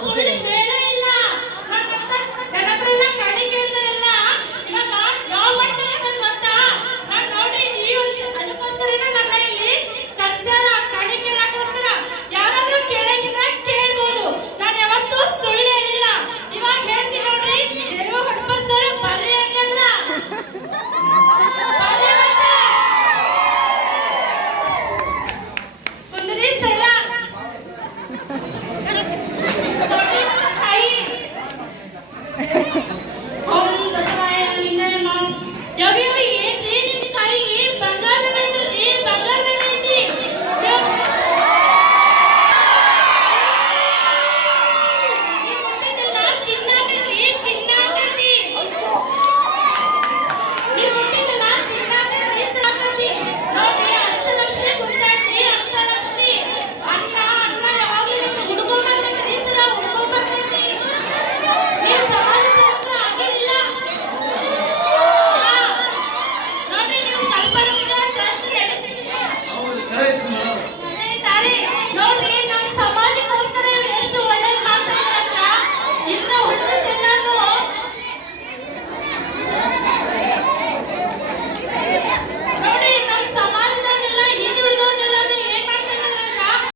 Escuchen.